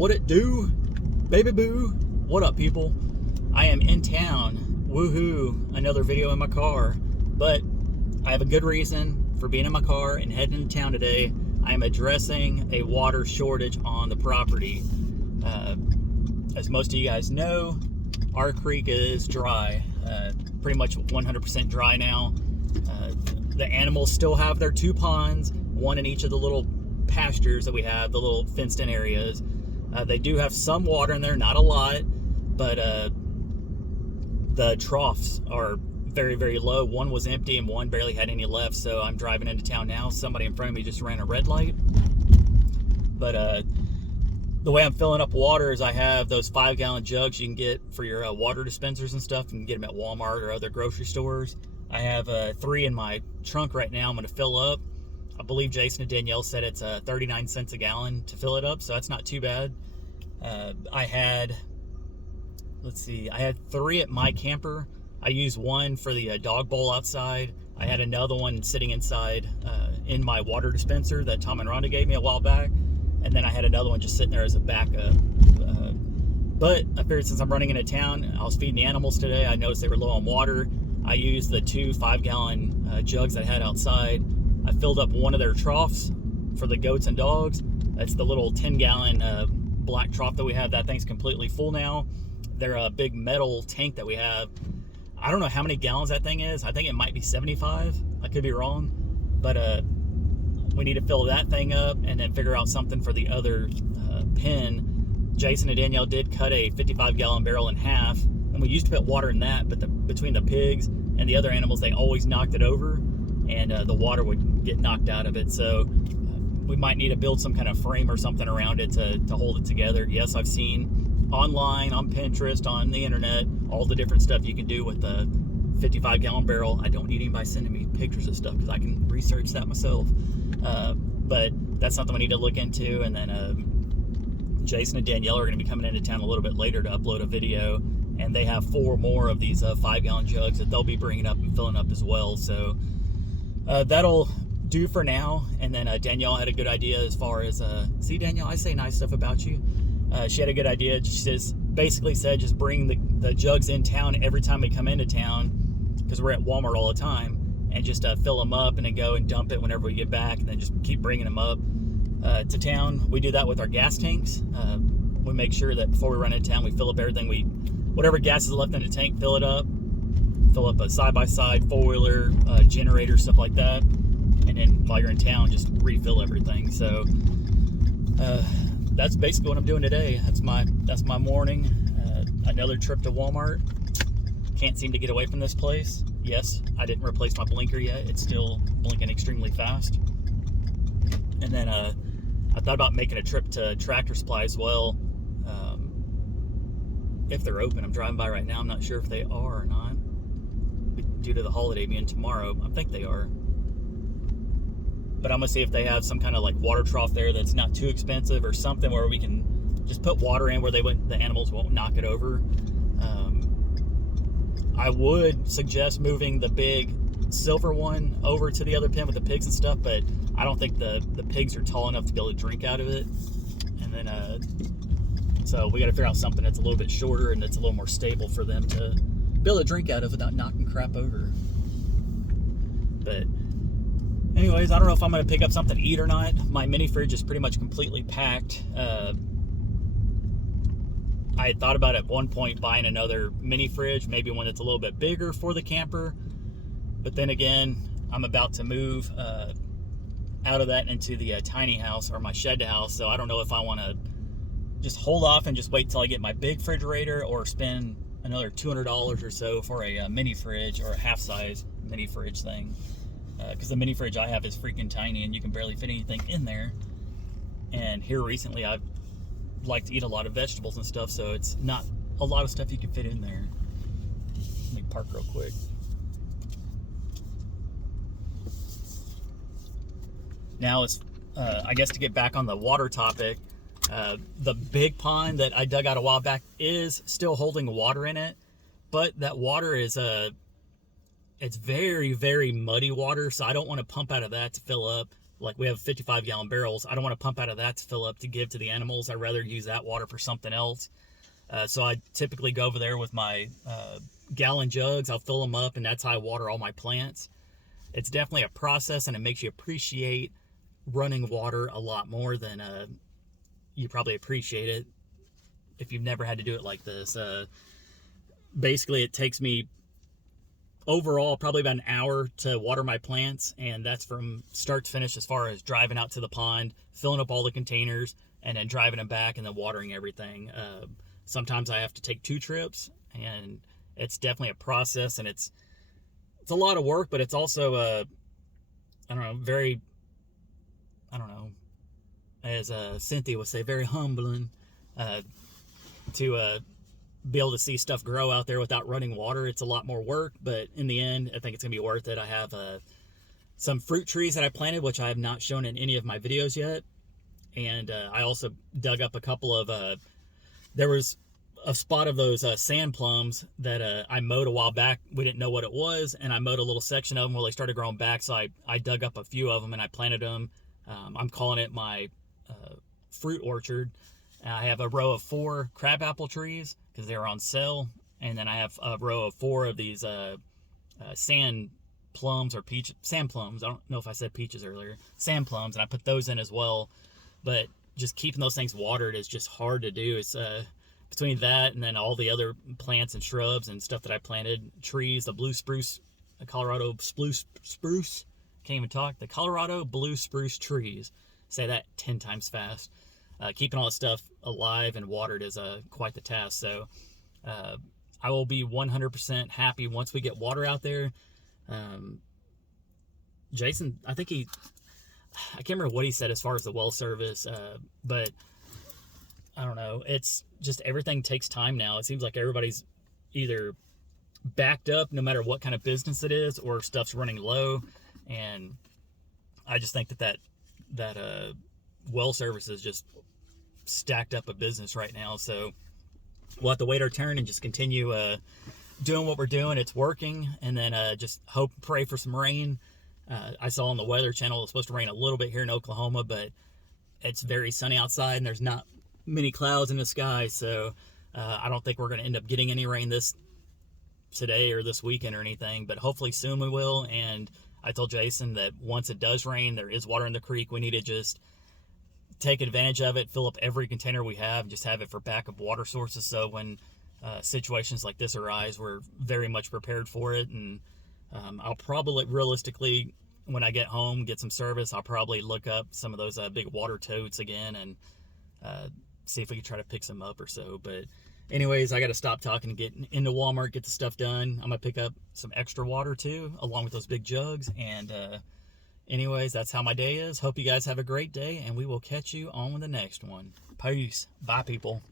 What it do? Baby boo. What up, people? I am in town. Woohoo. Another video in my car. But I have a good reason for being in my car and heading into town today. I am addressing a water shortage on the property. As most of you guys know, our creek is dry. Pretty much 100% dry now. The animals still have their 2 ponds, one in each of the little pastures that we have, the little fenced in areas. They do have some water in there, not a lot, but the troughs are very, very low. One was empty and one barely had any left, so I'm driving into town now. Somebody in front of me just ran a red light. But the way I'm filling up water is I have those 5-gallon jugs you can get for your water dispensers and stuff. You can get them at Walmart or other grocery stores. I have 3 in my trunk right now. I'm going to fill up. I believe Jason and Danielle said it's 39 cents a gallon to fill it up, so that's not too bad. I had 3 at my camper. I used one for the dog bowl outside. I had another one sitting inside in my water dispenser that Tom and Rhonda gave me a while back. And then I had another one just sitting there as a backup. But I figured since I'm running into town, I was feeding the animals today. I noticed they were low on water. I used the 2 5-gallon jugs I had outside. I filled up one of their troughs for the goats and dogs. That's the little 10-gallon black trough that we have. That thing's completely full now. They're a big metal tank that we have. I don't know how many gallons that thing is. I think it might be 75. I could be wrong. But we need to fill that thing up and then figure out something for the other pen. Jason and Danielle did cut a 55-gallon barrel in half, and we used to put water in that, but between the pigs and the other animals, they always knocked it over, and the water would get knocked out of it. So we might need to build some kind of frame or something around it to hold it together. Yes, I've seen online, on Pinterest, on the internet, all the different stuff you can do with the 55-gallon barrel. I don't need anybody sending me pictures of stuff because I can research that myself. But that's something we need to look into. And then Jason and Danielle are going to be coming into town a little bit later to upload a video, and they have 4 more of these 5-gallon jugs that they'll be bringing up and filling up as well. So that'll do for now. And then Danielle had a good idea as far as see, Danielle, I say nice stuff about you. She had a good idea. She basically said just bring the jugs in town every time we come into town, because we're at Walmart all the time, and just fill them up and then go and dump it whenever we get back, and then just keep bringing them up to town. We do that with our gas tanks. We make sure that before we run into town, we fill up everything. Whatever gas is left in the tank, fill it up. Fill up a side-by-side, 4-wheeler, generator, stuff like that. And then while you're in town, just refill everything. So that's basically what I'm doing today. That's my morning. Another trip to Walmart. Can't seem to get away from this place. Yes, I didn't replace my blinker yet. It's still blinking extremely fast. And then I thought about making a trip to Tractor Supply as well. If they're open. I'm driving by right now. I'm not sure if they are or not. Due to the holiday being tomorrow, I think they are. But I'm going to see if they have some kind of like water trough there that's not too expensive, or something where we can just put water in where the animals won't knock it over. I would suggest moving the big silver one over to the other pen with the pigs and stuff, but I don't think the pigs are tall enough to be able to drink out of it. And then so we got to figure out something that's a little bit shorter and that's a little more stable for them to be able to drink out of without knocking crap over. But anyways, I don't know if I'm going to pick up something to eat or not. My mini fridge is pretty much completely packed. I had thought about at one point buying another mini fridge, maybe one that's a little bit bigger for the camper. But then again, I'm about to move out of that into the tiny house, or my shed house. So I don't know if I want to just hold off and just wait till I get my big refrigerator, or spend another $200 or so for a mini fridge, or a half-size mini fridge thing. Because the mini fridge I have is freaking tiny and you can barely fit anything in there. And here recently I've liked to eat a lot of vegetables and stuff, so it's not a lot of stuff you can fit in there. Let me park real quick. Now it's, I guess, to get back on the water topic, the big pond that I dug out a while back is still holding water in it, but that water is it's very, very muddy water, so I don't want to pump out of that to fill up. like we have 55-gallon barrels. I don't want to pump out of that to fill up to give to the animals. I'd rather use that water for something else. So I typically go over there with my gallon jugs. I'll fill them up, and that's how I water all my plants. It's definitely a process, and it makes you appreciate running water a lot more than you probably appreciate it if you've never had to do it like this. Basically, it takes me overall probably about an hour to water my plants, and that's from start to finish, as far as driving out to the pond, filling up all the containers, and then driving them back, and then watering everything. Sometimes I have to take 2 trips, and it's definitely a process, and it's a lot of work, but it's also I don't know, very, I don't know, as Cynthia would say, very humbling to be able to see stuff grow out there without running water. It's a lot more work, but in the end, I think it's gonna be worth it. I have some fruit trees that I planted, which I have not shown in any of my videos yet, and I also dug up a couple of there was a spot of those sand plums that I mowed a while back. We didn't know what it was, and I mowed a little section of them where they started growing back, so I dug up a few of them and I planted them. I'm calling it my fruit orchard. I have a row of 4 crabapple trees because they're on sale, and then I have a row of 4 of these sand plums or sand plums. I don't know if I said peaches earlier. Sand plums, and I put those in as well. But just keeping those things watered is just hard to do. It's between that and then all the other plants and shrubs and stuff that I planted, trees, the blue spruce, the Colorado spruce, can't even talk, the Colorado blue spruce trees. Say that 10 times fast. Keeping all this stuff alive and watered is quite the task. So I will be 100% happy once we get water out there. Jason, I can't remember what he said as far as the well service, but I don't know. It's just everything takes time now. It seems like everybody's either backed up no matter what kind of business it is, or stuff's running low. And I just think that well service is just stacked up a business right now. So we'll have to wait our turn and just continue doing what we're doing. It's working, and then just hope, pray for some rain. I saw on the Weather Channel it's supposed to rain a little bit here in Oklahoma, but it's very sunny outside and there's not many clouds in the sky, so I don't think we're going to end up getting any rain today or this weekend or anything, but hopefully soon we will. And I told Jason that once it does rain, there is water in the creek. We need to just take advantage of it, fill up every container we have, just have it for backup water sources, so when situations like this arise, we're very much prepared for it. And I'll probably, realistically, when I get home, get some service, I'll probably look up some of those big water totes again and see if we can try to pick some up or so. But anyways, I got to stop talking and get into Walmart, get the stuff done. I'm going to pick up some extra water too, along with those big jugs. And anyways, that's how my day is. Hope you guys have a great day, and we will catch you on the next one. Peace. Bye, people.